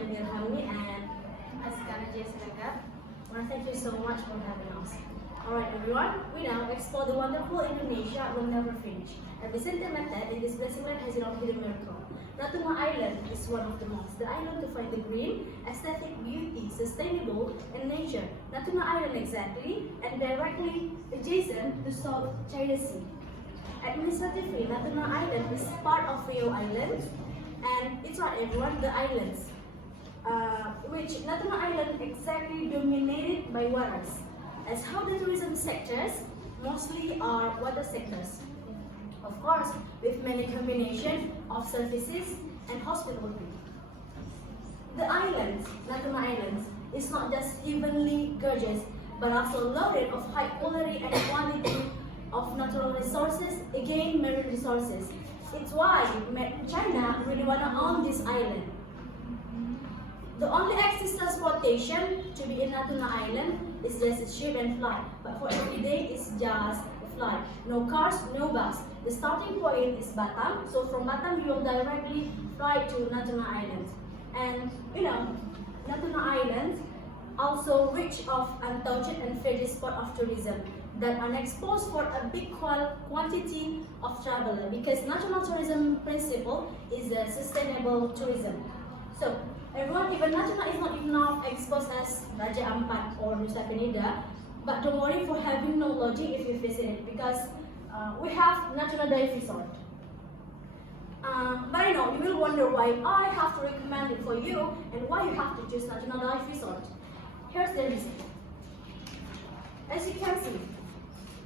am Irhamni and thank you so much for having us. Alright everyone, we now explore the wonderful Indonesia will never finish. And the imitate in this blessing land has its hidden miracle. Natuna Island is one of the most. The island to find the green, aesthetic beauty, sustainable, and nature. Natuna Island exactly, and directly adjacent to South China Sea. Administratively, Natuna Island is part of Rio Island, and it's not everyone, the islands. Which Natuna Island exactly dominated by waters, as how the tourism sectors mostly are water sectors. Of course, with many combination of services and hospitality. The island, Natuna Island, is not just heavenly gorgeous, but also loaded of high quality and quantity of natural resources, again marine resources. It's why China really wanna own this island. The only access transportation to be in Natuna Island is just a ship and flight, but for every day it's just a flight. No cars, no bus. The starting point is Batam, so from Batam you will directly fly to Natuna Island. And Natuna Island also rich of untouched and fairy spot of tourism that are exposed for a big quantity of traveler, because national tourism principle is a sustainable tourism. So everyone, even Natuna is not enough exposed as Raja Ampat or Nusa Penida, but don't worry for having no lodging if you visit it, because we have Natuna Dive Resort. But you will wonder why I have to recommend it for you and why you have to choose Natuna Dive Resort. Here's the reason. As you can see,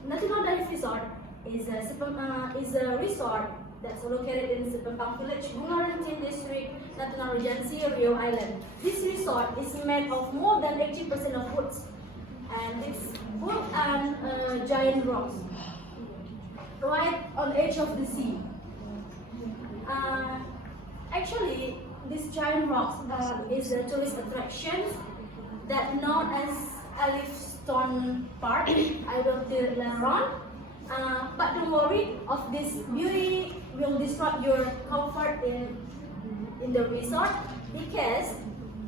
Natuna Dive Resort is a resort that's located in Sepampang Village, Bungaran District, Natuna Regency, Rio Island. This resort is made of more than 80% of woods, and it's built on giant rocks, right on the edge of the sea. Actually, this giant rocks is a tourist attraction that known as Stone Park. I will tell you later on. But don't worry, of this beauty will disrupt your comfort in the resort, because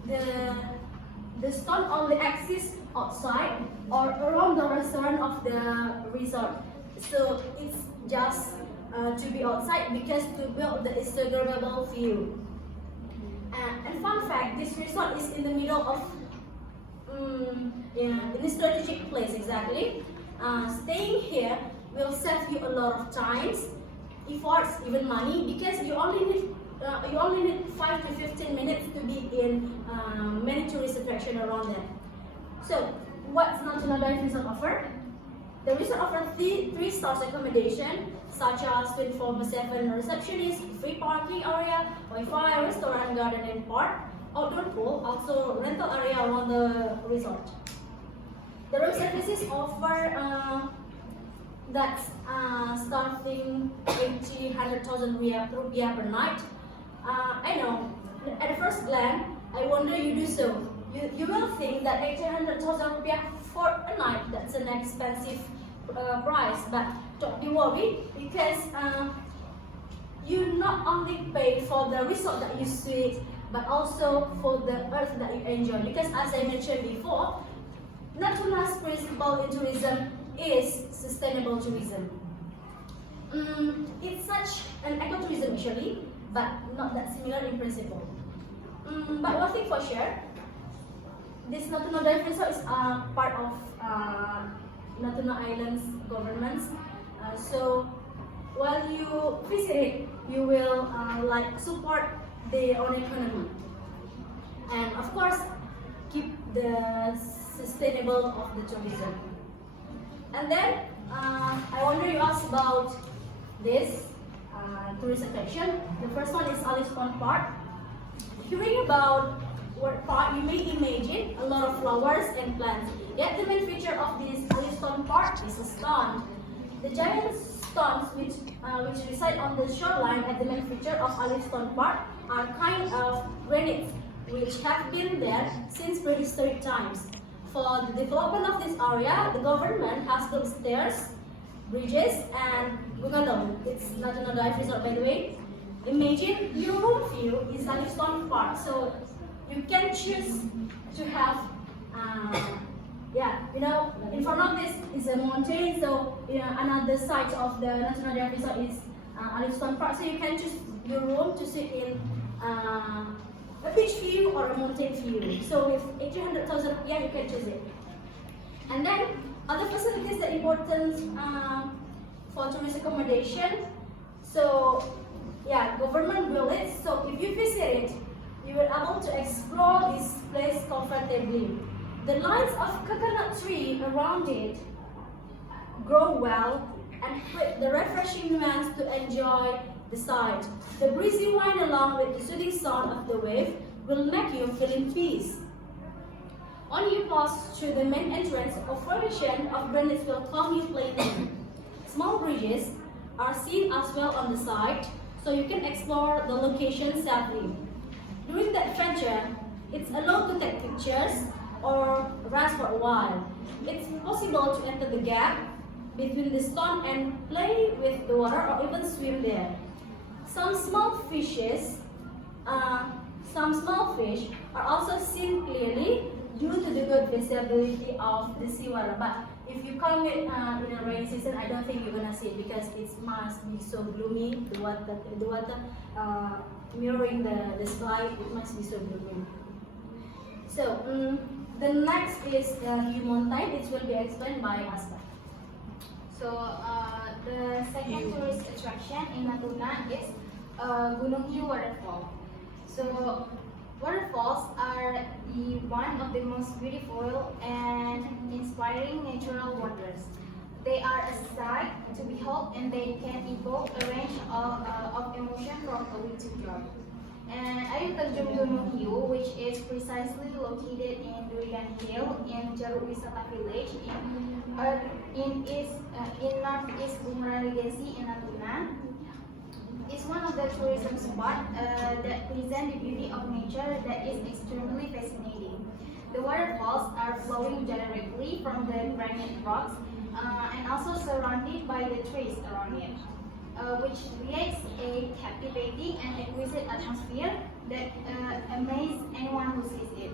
the stone only exists outside or around the restaurant of the resort. So it's just to be outside, because to build the Instagrammable view. And fun fact, this resort is in the middle of in a strategic place exactly. Staying here will save you a lot of time, efforts, even money, because you only need 5 to 15 minutes to be in many tourist attractions around there. So, what's Natuna Dive Resort offer? The resort offers 3 stars accommodation, such as 24/7 receptionist, free parking area, Wi-Fi, restaurant, garden, and park, outdoor pool, also rental area around the resort. The room services offer that's starting 100,000 rupiah per night. I know, at the first glance, I wonder you do so. You will think that 100,000 rupiah for a night, that's an expensive price, but don't be worried, because you not only pay for the resort that you stay, but also for the earth that you enjoy. Because as I mentioned before, Natuna's principle in tourism is sustainable tourism. It's such an ecotourism actually, but not that similar in principle. But one thing for sure, this Natuna Dive Resort is part of Natuna Island's government. So while you visit it, you will support their own economy, and of course keep the sustainable of the tourism. And then I wonder you ask about this tourist attraction. The first one is Stone Park. Hearing about what park, you may imagine a lot of flowers and plants. Yet the main feature of this Stone Park is a stone. The giant stones which reside on the shoreline at the main feature of Stone Park are kind of granites, which have been there since prehistoric times. For the development of this area, the government has built stairs, bridges, and bungalow. It's Natuna Dive Resort, by the way. Imagine your room view is Stone Park, so you can choose to have, in front of this is a mountain, so another side of the National Geographic Resort is Alifstone Park, so you can choose your room to sit in a beach view or a mountain view. So with 800,000 rupiah, you can choose it. And then other facilities that are important for tourist accommodation. So government built it. So if you visit it, you will able to explore this place comfortably. The lines of coconut tree around it grow well and create the refreshing winds to enjoy the sight. The breezy wind along with the soothing sound of the wave will make you feel in peace. On you pass through the main entrance, a formation of granite will calm you plainly. Small bridges are seen as well on the side, so you can explore the location safely. During the adventure, it's allowed to take pictures or rest for a while. It's possible to enter the gap between the stone and play with the water or even swim there. Some small fish are also seen clearly due to the good visibility of the seawater. But if you come in a rainy season, I don't think you're gonna see it because it must be so gloomy. The water mirroring the sky, it must be so gloomy. So the next is Hiu Mountain. It will be explained by Asta. So the second tourist attraction in Natuna is Gunung Hiu waterfall. So waterfalls are one of the most beautiful and inspiring natural wonders. They are a sight to behold, and they can evoke a range of emotion from awe to joy. And Air Terjun Gunung Hiu, which is precisely located in Durian Hill in Jeruk Wisata Village in northeast Bunga Regency in Natuna, is one of the tourism spots that present the beauty of nature that is extremely fascinating. The waterfalls are flowing directly from the granite rocks and also surrounded by the trees around it, which creates a captivating and exquisite atmosphere that amazes anyone who sees it.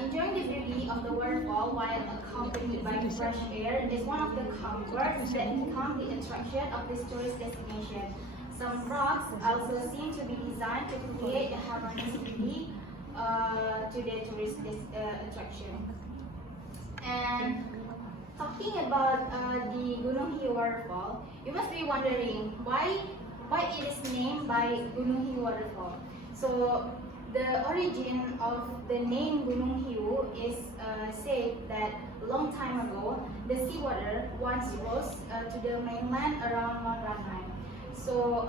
Enjoying the beauty of the waterfall while accompanied by fresh air is one of the comforts that become the attraction of this tourist destination. Some rocks also seem to be designed to create a harmonious beauty to the tourist attraction. And talking about the Gunung Hiu waterfall, you must be wondering why it is named by Gunung Hiu waterfall. So the origin of the name Gunung Hiu is said that a long time ago, the seawater once rose to the mainland around Mount Ranai. So,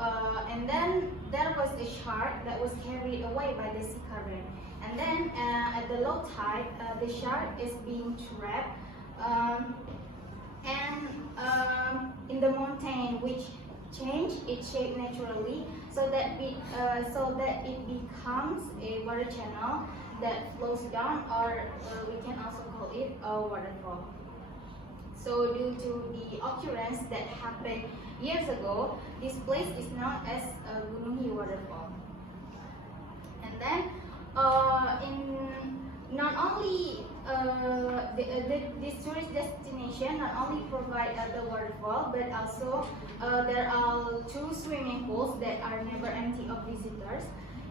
and then there was a shark that was carried away by the sea current. And then at the low tide, the shark is being trapped in the mountain, which changed its shape naturally so that it becomes a water channel that flows down, or we can also call it a waterfall. So due to the occurrence that happened years ago, this place is known as Gunung Hiu waterfall. And then not only this tourist destination not only provide the waterfall, but also there are 2 swimming pools that are never empty of visitors.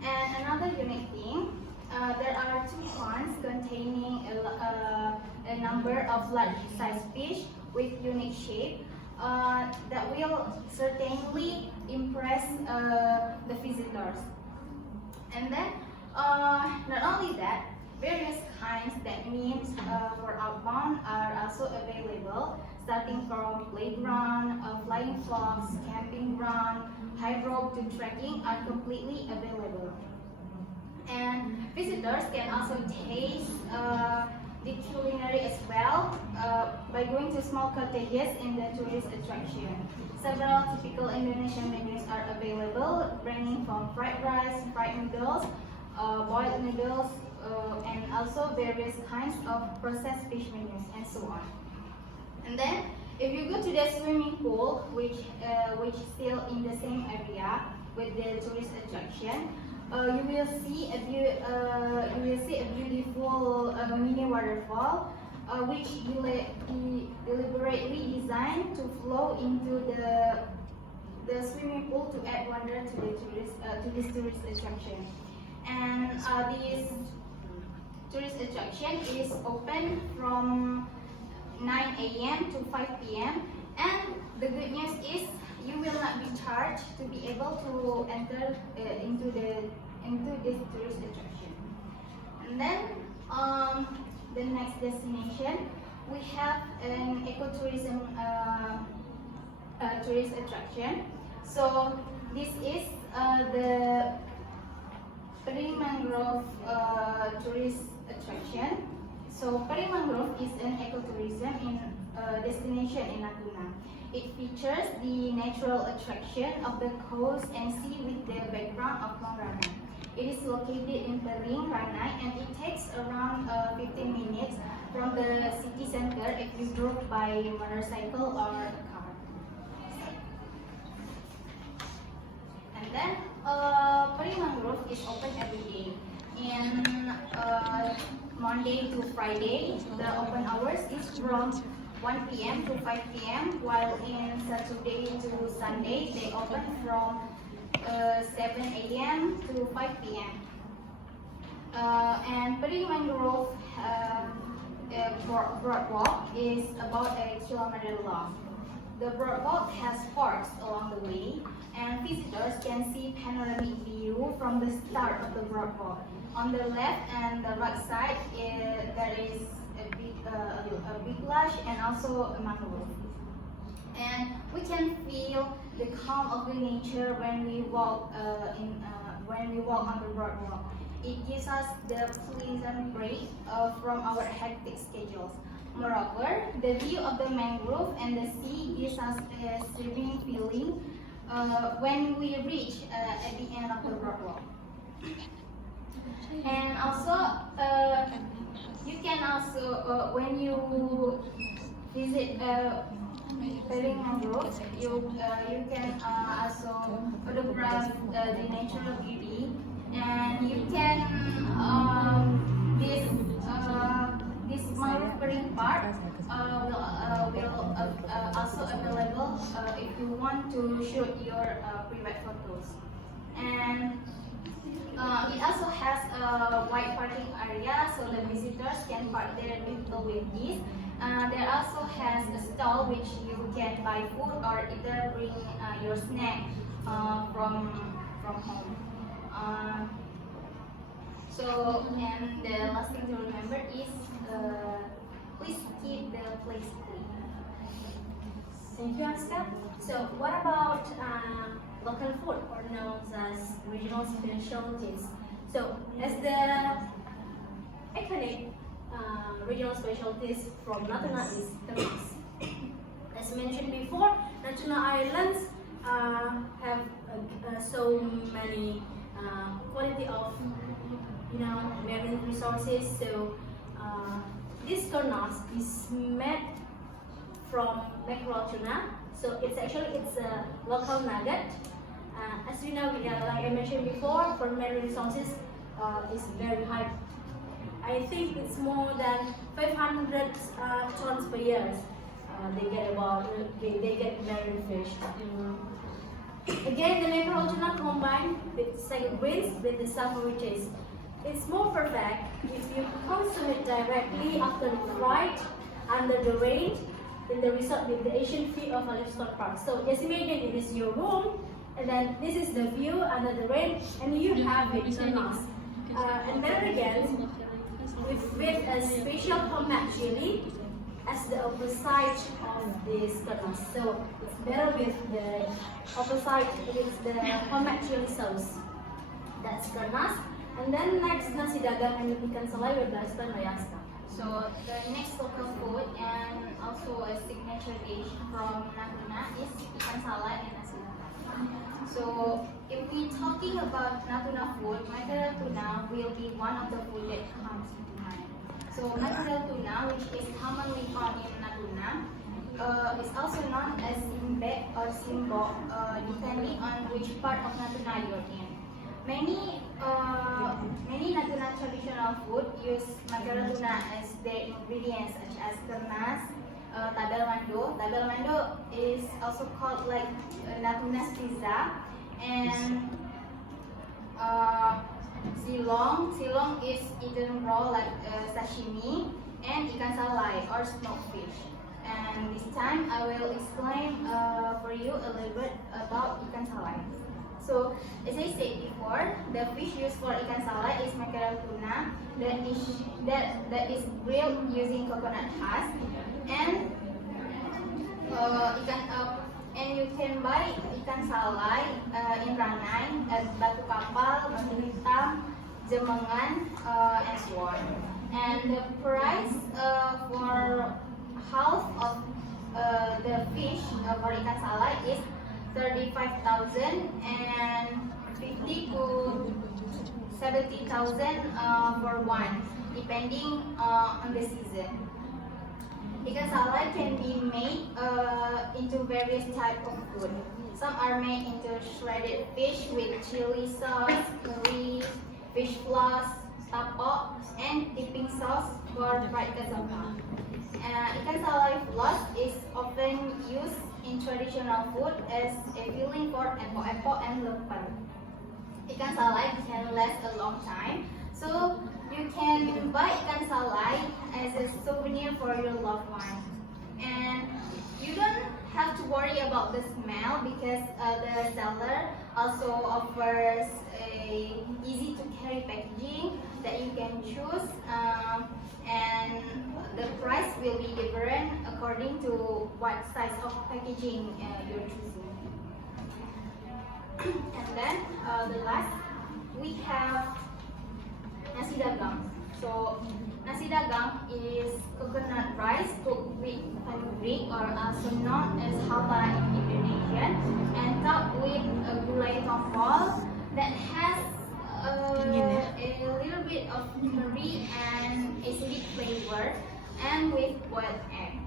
And another unique thing, there are 2 ponds containing a number of large-sized fish with unique shape that will certainly impress the visitors. And then not only that, various kinds that means for outbound are also available, starting from playground, flying fox, camping ground, high rope to trekking are completely available. And visitors can also taste the culinary as well by going to small cottages in the tourist attraction. Several typical Indonesian menus are available, ranging from fried rice, fried noodles, boiled noodles, and also various kinds of processed fish menus, and so on. And then, if you go to the swimming pool, which is still in the same area with the tourist attraction, you will see a beautiful mini waterfall, which deliberately designed to flow into the swimming pool to add wonder to this tourist attraction. And this tourist attraction is open from 9 a.m. to 5 p.m. And the good news is you will not be charged to be able to enter into this tourist attraction. And then the next destination, we have an ecotourism tourist attraction. So this is the Mangrove tourist attraction. So Mangrove is an ecotourism destination in Natuna. It features the natural attraction of the coast and sea with the background of Ranai. It is located in Ranai, and it takes around 15 minutes from the city center if you drove by motorcycle or a car. And then Mangrove is open every day. In Monday to Friday, the open hours is from 1 p.m. to 5 p.m. while in Saturday to Sunday they open from 7 a.m. to 5 p.m. And Mangrove boardwalk is about a kilometer long. The boardwalk has parks along the way, and visitors can see panoramic view from the start of the boardwalk. On the left and the right side, there is a big lush and also a mangrove. And we can feel the calm of the nature when we walk on the boardwalk. It gives us the pleasant break from our hectic schedules. Moreover, the view of the mangrove and the sea gives us a serene feeling when we reach at the end of the boardwalk. And also, you can also, when you visit Mangrove, you can also photograph the natural beauty, and you can this mangrove park will also available if you want to shoot your private photos. And it also has a wide parking area, so the visitors can park their vehicle with ease. There also has a stall which you can buy food or either bring your snack from home. And the last thing to remember is please keep the place clean. Thank you, Aska. So, what about local food, or known as regional specialties? So, as the iconic regional specialties from Natuna is termas. As mentioned before, Natuna Islands have so many quality of marine resources. So this termas is made from mackerel tuna. So it's a local nugget. As you know, like I mentioned before, for marine resources is very high. I think it's more than 500 tons per year. They get marine fish. Again, the mackerel tuna combined with second greens with the savory taste. It's more perfect if you consume it directly after the flight under the rain in the resort with the Asian view of Livingston Park. So just imagine it is your room, and then this is the view under the rain, and you have it termas. And better again, with a special homemade chili as the opposite of this termas. So it's better with the opposite with the homemade chili sauce. That's termas. And then next, nasi dagang and ikan selai with Bastan Mayasta. So the next local food and also a signature dish from Natuna is ikan salai and nasi dagang. So if we're talking about Natuna food, mackerel tuna will be one of the food that comes to mind. So mackerel tuna, which is commonly found in Natuna, is also known as simbek or simbok, depending on which part of Natuna you're in. Many Natuna traditional food use mackerel tuna as their ingredients, such as kernas, tabel mando. Tabel mando is also called like Natuna pizza, and silong. Silong is eaten raw like sashimi, and ikan salai or smoked fish. And this time I will explain for you a little bit about ikan salai. So, as I said before, the fish used for ikan salai is mackerel tuna that is grilled using coconut husk, and and you can buy ikan salai in Ranai at Batu Kapal, Batu Hitam, Jemengan, and so on. And the price for half of the fish for ikan salai is 35,000 and 50 to 70,000 for one, depending on the season. Ikan salai can be made into various types of food. Some are made into shredded fish with chili sauce, curry, fish floss, tapok, and dipping sauce for fried cassava. Ikan salai floss is often used in traditional food as a filling for epok-epok and lemper. Ikan salai can last a long time, so you can buy ikan salai as a souvenir for your loved one. And you don't have to worry about the smell because the seller also offers a easy to carry packaging that you can choose, and the price will be different according to what size of packaging you're choosing. And then the last, we have nasi dagang. So nasi dagang is coconut rice cooked with fenugreek, or also known as halwa in Indonesian, and topped with gulai tombol that has a little bit of curry and acidic flavor, and with boiled egg.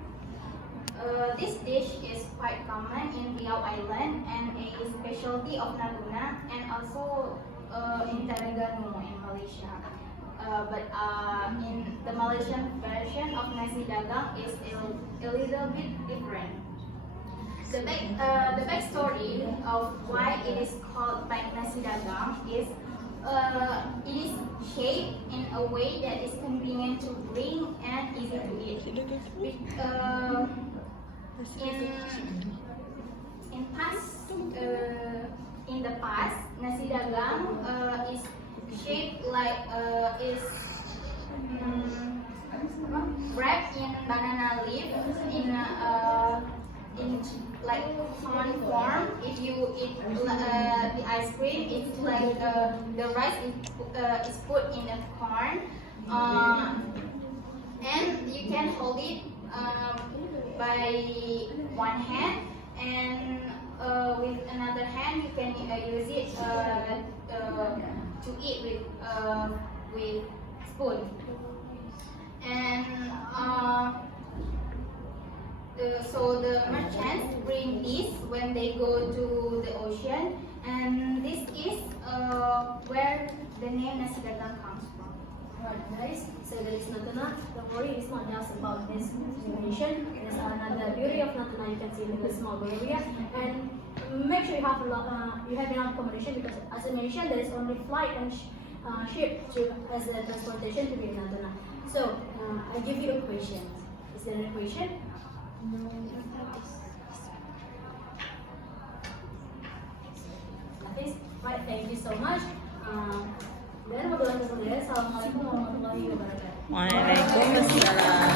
This dish is quite common in Riau Island and a specialty of Natuna, and also in Terengganu in Malaysia. But in the Malaysian version of nasi dagang is a little bit different. The backstory of why it is called nasi dagang is it is shaped in a way that is convenient to bring and easy to eat. In the past, nasi dagang is shaped like wrapped in banana leaf in like corn form. If you eat the ice cream, it's like the rice is put in a corn, and you can hold it by one hand, and with another hand you can use it to eat with spoon. And so the merchants bring this when they go to the ocean, and this is where the name nasi dagang comes from. Alright guys, so that is Natuna. Don't worry, it's not just about this information. There's another beauty of Natuna you can see in the small area. And make sure you have enough accommodation, because as I mentioned, there is only flight and ship as a transportation to be in Natuna. So I give you a question. Is there a question? No. Right, thank you so much. Dan Assalamualaikum warahmatullahi wabarakatuh. Waalaikumsalam.